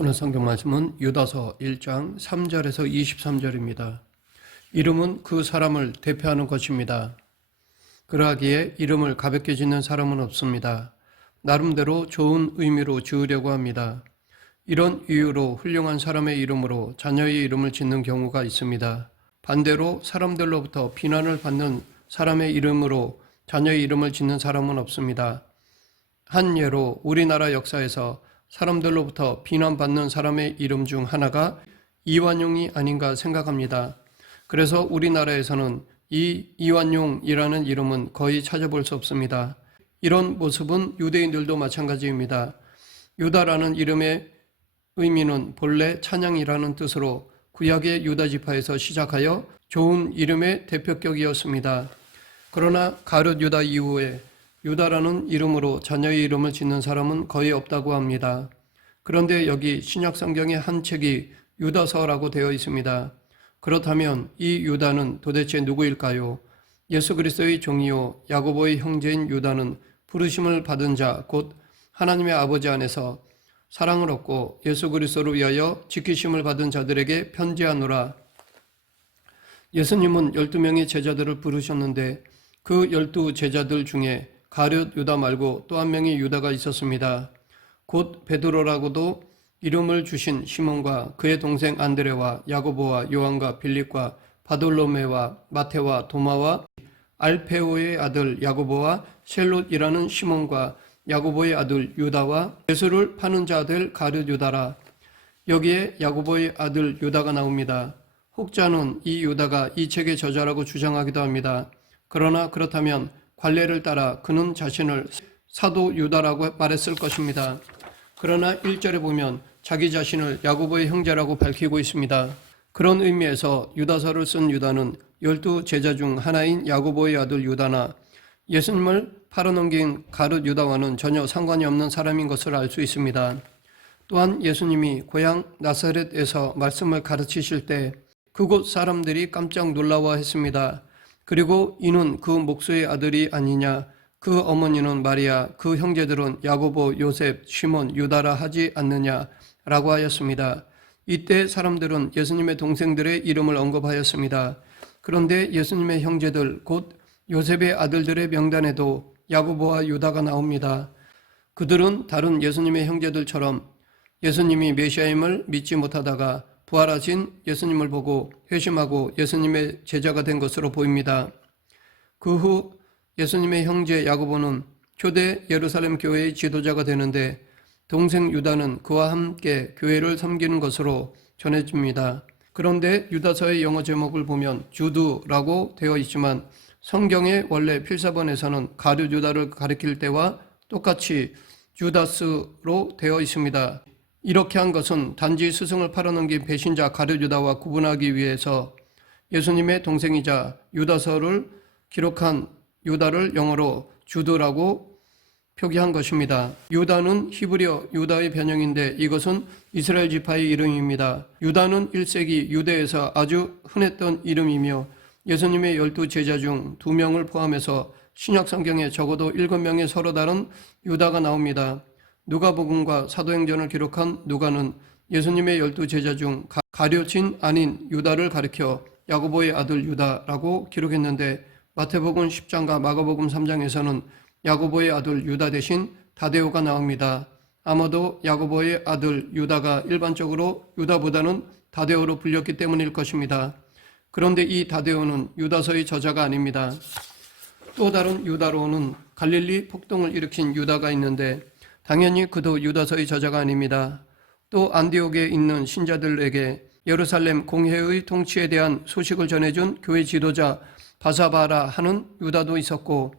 오늘 성경 말씀은 유다서 1장 3절에서 23절입니다. 이름은 그 사람을 대표하는 것입니다. 그러하기에 이름을 가볍게 짓는 사람은 없습니다. 나름대로 좋은 의미로 지으려고 합니다. 이런 이유로 훌륭한 사람의 이름으로 자녀의 이름을 짓는 경우가 있습니다. 반대로 사람들로부터 비난을 받는 사람의 이름으로 자녀의 이름을 짓는 사람은 없습니다. 한 예로 우리나라 역사에서 사람들로부터 비난받는 사람의 이름 중 하나가 이완용이 아닌가 생각합니다. 그래서 우리나라에서는 이 이완용이라는 이름은 거의 찾아볼 수 없습니다. 이런 모습은 유대인들도 마찬가지입니다. 유다라는 이름의 의미는 본래 찬양이라는 뜻으로 구약의 유다 지파에서 시작하여 좋은 이름의 대표격이었습니다. 그러나 가룟 유다 이후에 유다라는 이름으로 자녀의 이름을 짓는 사람은 거의 없다고 합니다. 그런데 여기 신약 성경의 한 책이 유다서라고 되어 있습니다. 그렇다면 이 유다는 도대체 누구일까요? 예수 그리스도의 종이요 야고보의 형제인 유다는 부르심을 받은 자 곧 하나님의 아버지 안에서 사랑을 얻고 예수 그리스도를 위하여 지키심을 받은 자들에게 편지하노라. 예수님은 12명의 제자들을 부르셨는데 그 12제자들 중에 가룟 유다 말고 또 한 명의 유다가 있었습니다. 곧 베드로라고도 이름을 주신 시몬과 그의 동생 안드레와 야고보와 요한과 빌립과 바돌로메와 마테와 도마와 알페오의 아들 야고보와 셀롯이라는 시몬과 야고보의 아들 유다와 예수를 파는 자들 가룟 유다라. 여기에 야고보의 아들 유다가 나옵니다. 혹자는 이 유다가 이 책의 저자라고 주장하기도 합니다. 그러나 그렇다면 관례를 따라 그는 자신을 사도 유다라고 말했을 것입니다. 그러나 1절에 보면 자기 자신을 야고보의 형제라고 밝히고 있습니다. 그런 의미에서 유다서를 쓴 유다는 12제자 중 하나인 야고보의 아들 유다나 예수님을 팔아넘긴 가룟 유다와는 전혀 상관이 없는 사람인 것을 알 수 있습니다. 또한 예수님이 고향 나사렛에서 말씀을 가르치실 때 그곳 사람들이 깜짝 놀라워했습니다. 그리고 이는 그 목수의 아들이 아니냐, 그 어머니는 마리아, 그 형제들은 야고보, 요셉, 시몬, 유다라 하지 않느냐라고 하였습니다. 이때 사람들은 예수님의 동생들의 이름을 언급하였습니다. 그런데 예수님의 형제들 곧 요셉의 아들들의 명단에도 야고보와 유다가 나옵니다. 그들은 다른 예수님의 형제들처럼 예수님이 메시아임을 믿지 못하다가 부활하신 예수님을 보고 회심하고 예수님의 제자가 된 것으로 보입니다. 그 후 예수님의 형제 야고보는 초대 예루살렘 교회의 지도자가 되는데 동생 유다는 그와 함께 교회를 섬기는 것으로 전해집니다. 그런데 유다서의 영어 제목을 보면 주드라고 되어 있지만 성경의 원래 필사본에서는 가룟 유다를 가리킬 때와 똑같이 주다스로 되어 있습니다. 이렇게 한 것은 단지 스승을 팔아넘긴 배신자 가룟 유다와 구분하기 위해서 예수님의 동생이자 유다서를 기록한 유다를 영어로 주드라고 표기한 것입니다. 유다는 히브리어 유다의 변형인데 이것은 이스라엘 지파의 이름입니다. 유다는 1세기 유대에서 아주 흔했던 이름이며 예수님의 12제자 중 2명을 포함해서 신약 성경에 적어도 7명의 서로 다른 유다가 나옵니다. 누가복음과 사도행전을 기록한 누가는 예수님의 12제자 중 가룟인 아닌 유다를 가리켜 야고보의 아들 유다라고 기록했는데 마태복음 10장과 마가복음 3장에서는 야고보의 아들 유다 대신 다데오가 나옵니다. 아마도 야고보의 아들 유다가 일반적으로 유다보다는 다데오로 불렸기 때문일 것입니다. 그런데 이 다데오는 유다서의 저자가 아닙니다. 또 다른 유다로는 갈릴리 폭동을 일으킨 유다가 있는데 당연히 그도 유다서의 저자가 아닙니다. 또 안디옥에 있는 신자들에게 예루살렘 공회의 통치에 대한 소식을 전해준 교회 지도자 바사바라 하는 유다도 있었고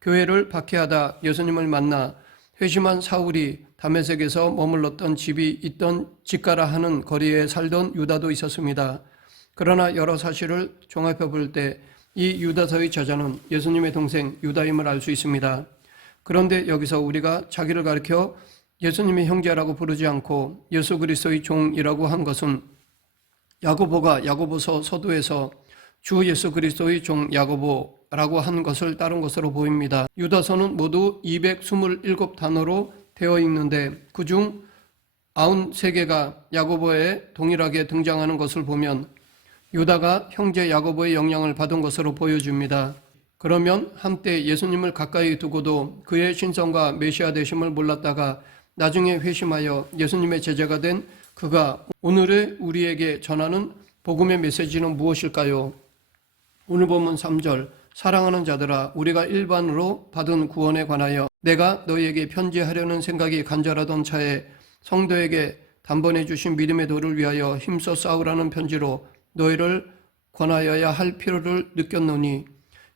교회를 박해하다 예수님을 만나 회심한 사울이 다메섹에서 머물렀던 집이 있던 집가라 하는 거리에 살던 유다도 있었습니다. 그러나 여러 사실을 종합해 볼 때 이 유다서의 저자는 예수님의 동생 유다임을 알 수 있습니다. 그런데 여기서 우리가 자기를 가리켜 예수님의 형제라고 부르지 않고 예수 그리스도의 종이라고 한 것은 야고보가 야고보서 서두에서 주 예수 그리스도의 종 야고보라고 한 것을 따른 것으로 보입니다. 유다서는 모두 227단어로 되어 있는데 그중 93개가 야고보에 동일하게 등장하는 것을 보면 유다가 형제 야고보의 영향을 받은 것으로 보여줍니다. 그러면 한때 예수님을 가까이 두고도 그의 신성과 메시아 되심을 몰랐다가 나중에 회심하여 예수님의 제자가 된 그가 오늘의 우리에게 전하는 복음의 메시지는 무엇일까요? 오늘 본문 3절, 사랑하는 자들아, 우리가 일반으로 받은 구원에 관하여 내가 너희에게 편지하려는 생각이 간절하던 차에 성도에게 단번에 주신 믿음의 도를 위하여 힘써 싸우라는 편지로 너희를 권하여야 할 필요를 느꼈노니.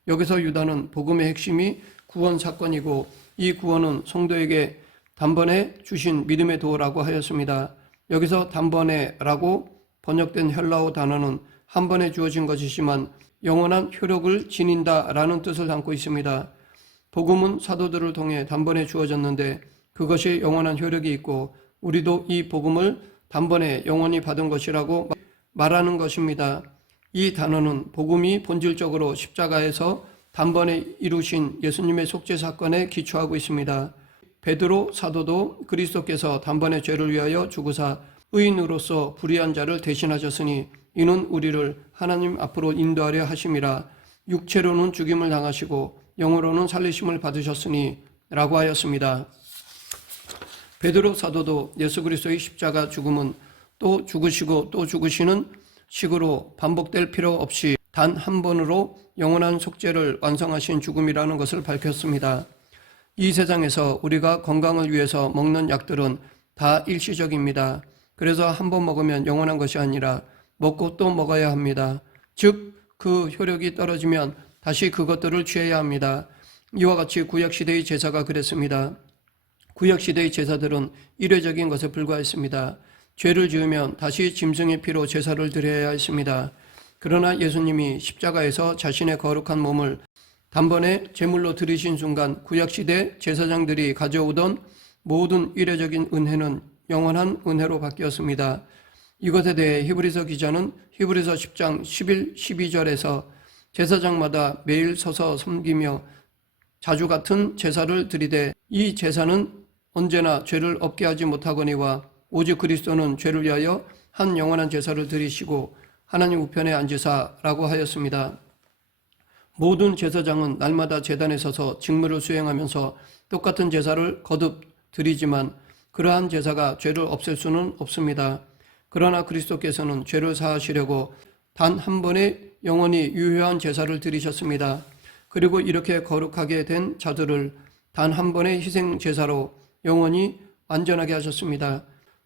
여기서 유다는 복음의 핵심이 구원 사건이고 이 구원은 성도에게 단번에 주신 믿음의 도라고 하였습니다. 여기서 단번에라고 번역된 헬라어 단어는 한 번에 주어진 것이지만 영원한 효력을 지닌다라는 뜻을 담고 있습니다. 복음은 사도들을 통해 단번에 주어졌는데 그것이 영원한 효력이 있고 우리도 이 복음을 단번에 영원히 받은 것이라고 말하는 것입니다. 이 단어는 복음이 본질적으로 십자가에서 단번에 이루신 예수님의 속죄 사건에 기초하고 있습니다. 베드로 사도도 그리스도께서 단번에 죄를 위하여 죽으사 의인으로서 불의한 자를 대신하셨으니 이는 우리를 하나님 앞으로 인도하려 하심이라. 육체로는 죽임을 당하시고 영으로는 살리심을 받으셨으니 라고 하였습니다. 베드로 사도도 예수 그리스도의 십자가 죽음은 또 죽으시고 또 죽으시는 식으로 반복될 필요 없이 단 한 번으로 영원한 속죄를 완성하신 죽음이라는 것을 밝혔습니다. 이 세상에서 우리가 건강을 위해서 먹는 약들은 다 일시적입니다. 그래서 한 번 먹으면 영원한 것이 아니라 먹고 또 먹어야 합니다. 즉, 그 효력이 떨어지면 다시 그것들을 취해야 합니다. 이와 같이 구약시대의 제사가 그랬습니다. 구약시대의 제사들은 일회적인 것에 불과했습니다. 죄를 지으면 다시 짐승의 피로 제사를 드려야 했습니다. 그러나 예수님이 십자가에서 자신의 거룩한 몸을 단번에 제물로 드리신 순간 구약시대 제사장들이 가져오던 모든 일회적인 은혜는 영원한 은혜로 바뀌었습니다. 이것에 대해 히브리서 기자는 히브리서 10장 11, 12절에서 제사장마다 매일 서서 섬기며 자주 같은 제사를 드리되 이 제사는 언제나 죄를 없게 하지 못하거니와 오직 그리스도는 죄를 위하여 한 영원한 제사를 드리시고 하나님 우편에 앉으사라고 하였습니다. 모든 제사장은 날마다 제단에 서서 직무를 수행하면서 똑같은 제사를 거듭 드리지만 그러한 제사가 죄를 없앨 수는 없습니다. 그러나 그리스도께서는 죄를 사하시려고 단 한 번에 영원히 유효한 제사를 드리셨습니다. 그리고 이렇게 거룩하게 된 자들을 단 한 번의 희생 제사로 영원히 안전하게 하셨습니다.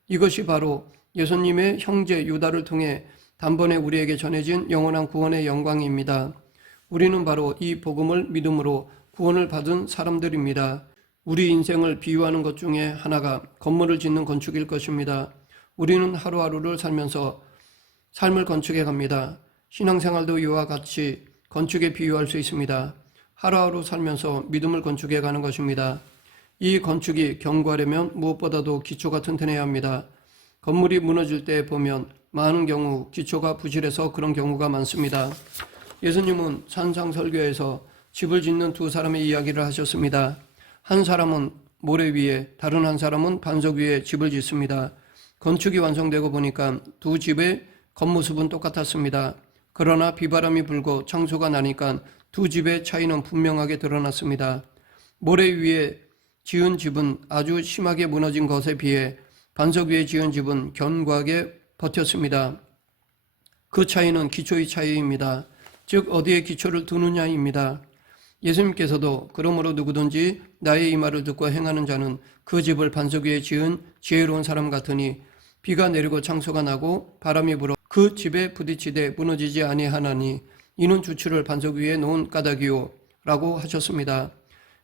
이것이 바로 예수님의 형제 유다를 통해 단번에 우리에게 전해진 영원한 구원의 영광입니다. 우리는 바로 이 복음을 믿음으로 구원을 받은 사람들입니다. 우리 인생을 비유하는 것 중에 하나가 건물을 짓는 건축일 것입니다. 우리는 하루하루를 살면서 삶을 건축해 갑니다. 신앙생활도 이와 같이 건축에 비유할 수 있습니다. 하루하루 살면서 믿음을 건축해 가는 것입니다. 이 건축이 견고하려면 무엇보다도 기초가 튼튼해야 합니다. 건물이 무너질 때 보면 많은 경우 기초가 부실해서 그런 경우가 많습니다. 예수님은 산상설교에서 집을 짓는 두 사람의 이야기를 하셨습니다. 한 사람은 모래 위에, 다른 한 사람은 반석 위에 집을 짓습니다. 건축이 완성되고 보니까 두 집의 겉모습은 똑같았습니다. 그러나 비바람이 불고 창소가 나니까 두 집의 차이는 분명하게 드러났습니다. 모래 위에 지은 집은 아주 심하게 무너진 것에 비해 반석 위에 지은 집은 견고하게 버텼습니다. 그 차이는 기초의 차이입니다. 즉 어디에 기초를 두느냐입니다. 예수님께서도 그러므로 누구든지 나의 이 말을 듣고 행하는 자는 그 집을 반석 위에 지은 지혜로운 사람 같으니 비가 내리고 창소가 나고 바람이 불어 그 집에 부딪히되 무너지지 아니하나니 이는 주추를 반석 위에 놓은 까닭이요 라고 하셨습니다.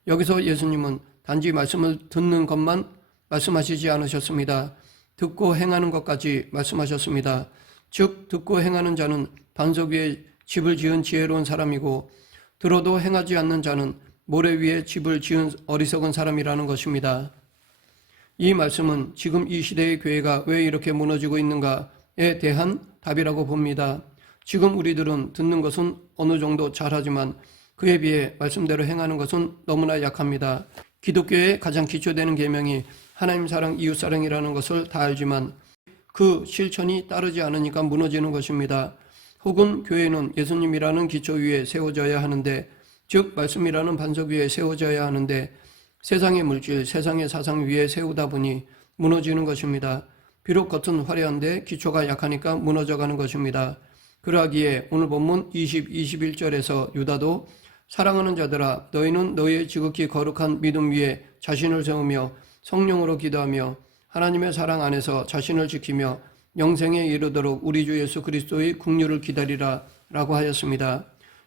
여기서 예수님은 단지 말씀을 듣는 것만 말씀하시지 않으셨습니다. 듣고 행하는 것까지 말씀하셨습니다. 즉 듣고 행하는 자는 반석 위에 집을 지은 지혜로운 사람이고 들어도 행하지 않는 자는 모래 위에 집을 지은 어리석은 사람이라는 것입니다. 이 말씀은 지금 이 시대의 교회가 왜 이렇게 무너지고 있는가에 대한 답이라고 봅니다. 지금 우리들은 듣는 것은 어느 정도 잘하지만 그에 비해 말씀대로 행하는 것은 너무나 약합니다. 기독교의 가장 기초되는 계명이 하나님 사랑, 이웃 사랑이라는 것을 다 알지만 그 실천이 따르지 않으니까 무너지는 것입니다. 혹은 교회는 예수님이라는 기초 위에 세워져야 하는데, 즉 말씀이라는 반석 위에 세워져야 하는데 세상의 물질, 세상의 사상 위에 세우다 보니 무너지는 것입니다. 비록 겉은 화려한데 기초가 약하니까 무너져가는 것입니다. 그러하기에 오늘 본문 20, 21절에서 유다도 사랑하는 자들아 너희는 너희의 지극히 거룩한 믿음 위에 자신을 세우며 성령으로 기도하며 하나님의 사랑 안에서 자신을 지키며 영생에 이르도록 우리 주 예수 그리스도의 긍휼을 기다리라 라고 하였습니다.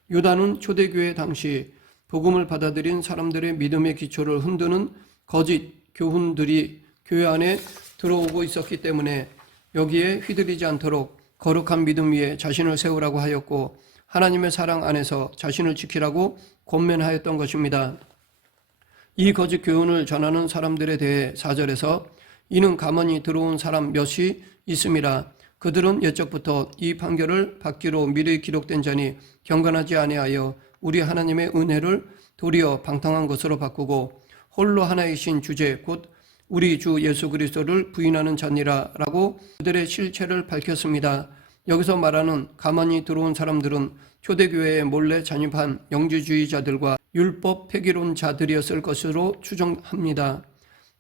유다는 초대교회 당시 복음을 받아들인 사람들의 믿음의 기초를 흔드는 거짓 교훈들이 교회 안에 들어오고 있었기 때문에 여기에 휘둘리지 않도록 거룩한 믿음 위에 자신을 세우라고 하였고 하나님의 사랑 안에서 자신을 지키라고 권면하였던 것입니다. 이 거짓 교훈을 전하는 사람들에 대해 4절에서 이는 가만히 들어온 사람 몇이 있음이라 그들은 옛적부터 이 판결을 받기로 미리 기록된 자니 경건하지 아니하여 우리 하나님의 은혜를 도리어 방탕한 것으로 바꾸고 홀로 하나이신 주제 곧 우리 주 예수 그리스도를 부인하는 자니라 라고 그들의 실체를 밝혔습니다. 여기서 말하는 가만히 들어온 사람들은 초대교회에 몰래 잔입한 영지주의자들과 율법 폐기론자들이었을 것으로 추정합니다.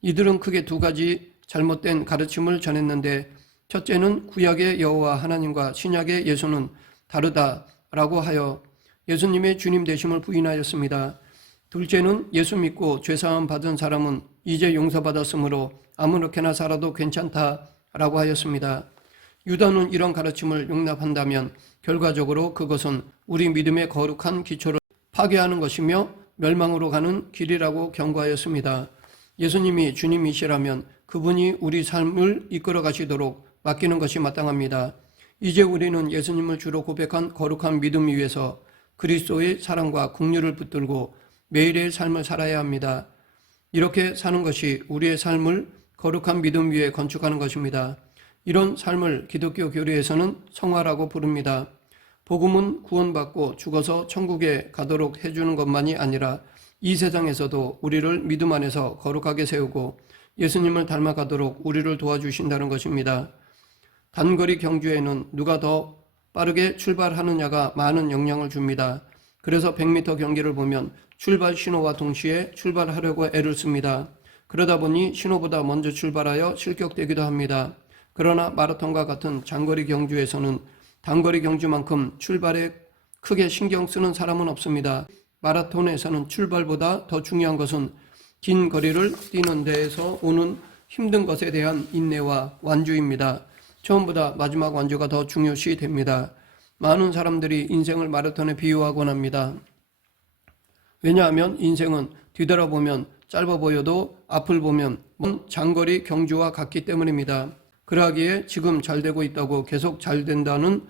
이들은 크게 두 가지 잘못된 가르침을 전했는데 첫째는 구약의 여호와 하나님과 신약의 예수는 다르다라고 하여 예수님의 주님 되심을 부인하였습니다. 둘째는 예수 믿고 죄사함 받은 사람은 이제 용서받았으므로 아무렇게나 살아도 괜찮다라고 하였습니다. 유다는 이런 가르침을 용납한다면 결과적으로 그것은 우리 믿음의 거룩한 기초를 파괴하는 것이며 멸망으로 가는 길이라고 경고하였습니다. 예수님이 주님이시라면 그분이 우리 삶을 이끌어 가시도록 맡기는 것이 마땅합니다. 이제 우리는 예수님을 주로 고백한 거룩한 믿음 위에서 그리스도의 사랑과 긍휼을 붙들고 매일의 삶을 살아야 합니다. 이렇게 사는 것이 우리의 삶을 거룩한 믿음 위에 건축하는 것입니다. 이런 삶을 기독교 교리에서는 성화라고 부릅니다. 복음은 구원받고 죽어서 천국에 가도록 해주는 것만이 아니라 이 세상에서도 우리를 믿음 안에서 거룩하게 세우고 예수님을 닮아가도록 우리를 도와주신다는 것입니다. 단거리 경주에는 누가 더 빠르게 출발하느냐가 많은 영향을 줍니다. 그래서 100m 경기를 보면 출발 신호와 동시에 출발하려고 애를 씁니다. 그러다 보니 신호보다 먼저 출발하여 실격되기도 합니다. 그러나 마라톤과 같은 장거리 경주에서는 단거리 경주만큼 출발에 크게 신경 쓰는 사람은 없습니다. 마라톤에서는 출발보다 더 중요한 것은 긴 거리를 뛰는 데에서 오는 힘든 것에 대한 인내와 완주입니다. 처음보다 마지막 완주가 더 중요시 됩니다. 많은 사람들이 인생을 마라톤에 비유하곤 합니다. 왜냐하면 인생은 뒤돌아보면 짧아 보여도 앞을 보면 먼 장거리 경주와 같기 때문입니다. 그러하기에 지금 잘 되고 있다고 계속 잘 된다는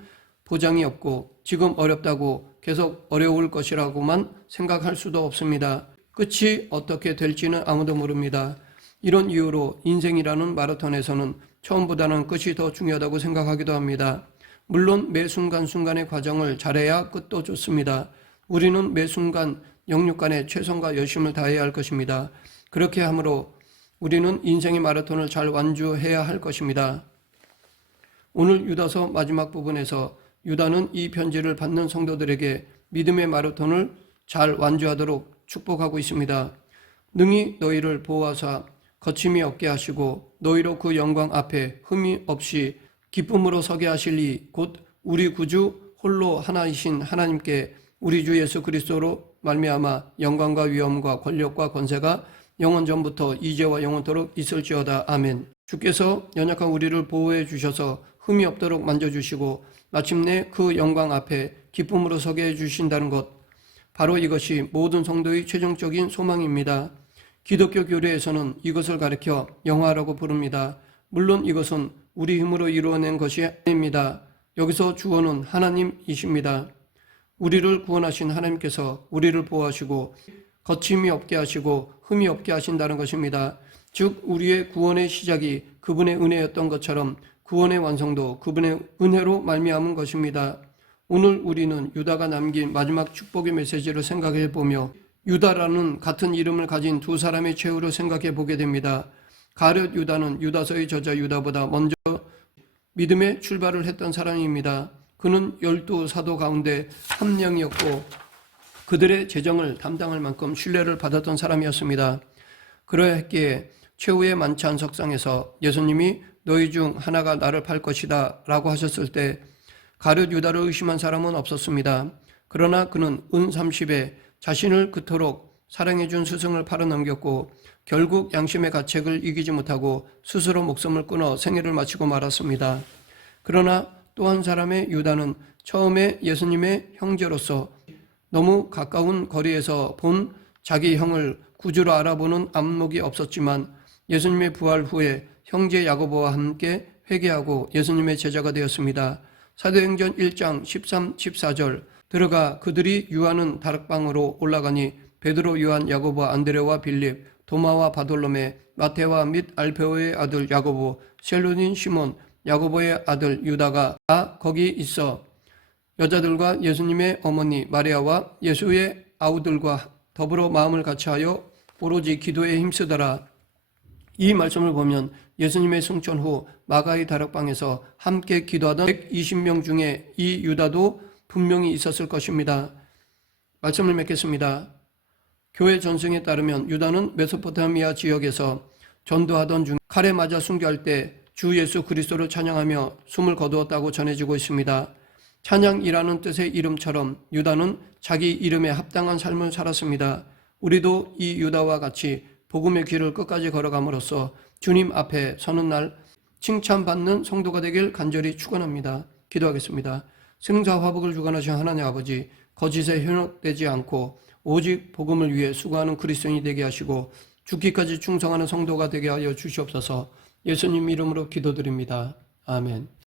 보장이 없고 지금 어렵다고 계속 어려울 것이라고만 생각할 수도 없습니다. 끝이 어떻게 될지는 아무도 모릅니다. 이런 이유로 인생이라는 마라톤에서는 처음보다는 끝이 더 중요하다고 생각하기도 합니다. 물론 매 순간순간의 과정을 잘해야 끝도 좋습니다. 우리는 매 순간 영육간에 최선과 열심을 다해야 할 것입니다. 그렇게 함으로 우리는 인생의 마라톤을 잘 완주해야 할 것입니다. 오늘 유다서 마지막 부분에서 유다는 이 편지를 받는 성도들에게 믿음의 마라톤을 잘 완주하도록 축복하고 있습니다. 능히 너희를 보호하사 거침이 없게 하시고 너희로 그 영광 앞에 흠이 없이 기쁨으로 서게 하실리 곧 우리 구주 홀로 하나이신 하나님께 우리 주 예수 그리스도로 말미암아 영광과 위엄과 권력과 권세가 영원 전부터 이제와 영원토록 있을지어다. 아멘. 주께서 연약한 우리를 보호해 주셔서 흠이 없도록 만져주시고 마침내 그 영광 앞에 기쁨으로 서게 해주신다는 것, 바로 이것이 모든 성도의 최종적인 소망입니다. 기독교 교리에서는 이것을 가리켜 영화라고 부릅니다. 물론 이것은 우리 힘으로 이루어낸 것이 아닙니다. 여기서 주어는 하나님이십니다. 우리를 구원하신 하나님께서 우리를 보호하시고 거침이 없게 하시고 흠이 없게 하신다는 것입니다. 즉 우리의 구원의 시작이 그분의 은혜였던 것처럼 구원의 완성도 그분의 은혜로 말미암은 것입니다. 오늘 우리는 유다가 남긴 마지막 축복의 메시지를 생각해 보며 유다라는 같은 이름을 가진 두 사람의 최후를 생각해 보게 됩니다. 가룟 유다는 유다서의 저자 유다보다 먼저 믿음의 출발을 했던 사람입니다. 그는 12사도 가운데 한 명이었고 그들의 재정을 담당할 만큼 신뢰를 받았던 사람이었습니다. 그러했기에 최후의 만찬 석상에서 예수님이 너희 중 하나가 나를 팔 것이다 라고 하셨을 때 가룟 유다를 의심한 사람은 없었습니다. 그러나 그는 은 30에 자신을 그토록 사랑해준 스승을 팔아넘겼고 결국 양심의 가책을 이기지 못하고 스스로 목숨을 끊어 생애를 마치고 말았습니다. 그러나 또 한 사람의 유다는 처음에 예수님의 형제로서 너무 가까운 거리에서 본 자기 형을 구주로 알아보는 안목이 없었지만 예수님의 부활 후에 형제 야고보와 함께 회개하고 예수님의 제자가 되었습니다. 사도행전 1장 13, 14절 들어가 그들이 유하는 다락방으로 올라가니 베드로, 요한, 야고보, 안드레와 빌립, 도마와 바돌로메, 마테와 및 알페오의 아들 야고보, 셀로닌 시몬, 야고보의 아들 유다가 다 거기 있어 여자들과 예수님의 어머니 마리아와 예수의 아우들과 더불어 마음을 같이하여 오로지 기도에 힘쓰더라. 이 말씀을 보면 예수님의 승천 후 마가의 다락방에서 함께 기도하던 120명 중에 이 유다도 분명히 있었을 것입니다. 말씀을 맺겠습니다. 교회 전승에 따르면 유다는 메소포타미아 지역에서 전도하던 중 칼에 맞아 순교할 때 주 예수 그리스도를 찬양하며 숨을 거두었다고 전해지고 있습니다. 찬양이라는 뜻의 이름처럼 유다는 자기 이름에 합당한 삶을 살았습니다. 우리도 이 유다와 같이 복음의 길을 끝까지 걸어감으로써 주님 앞에 서는 날 칭찬받는 성도가 되길 간절히 축원합니다. 기도하겠습니다. 승사화복을 주관하신 하나님 아버지, 거짓에 현혹되지 않고 오직 복음을 위해 수고하는 그리스도인이 되게 하시고 죽기까지 충성하는 성도가 되게 하여 주시옵소서. 예수님 이름으로 기도드립니다. 아멘.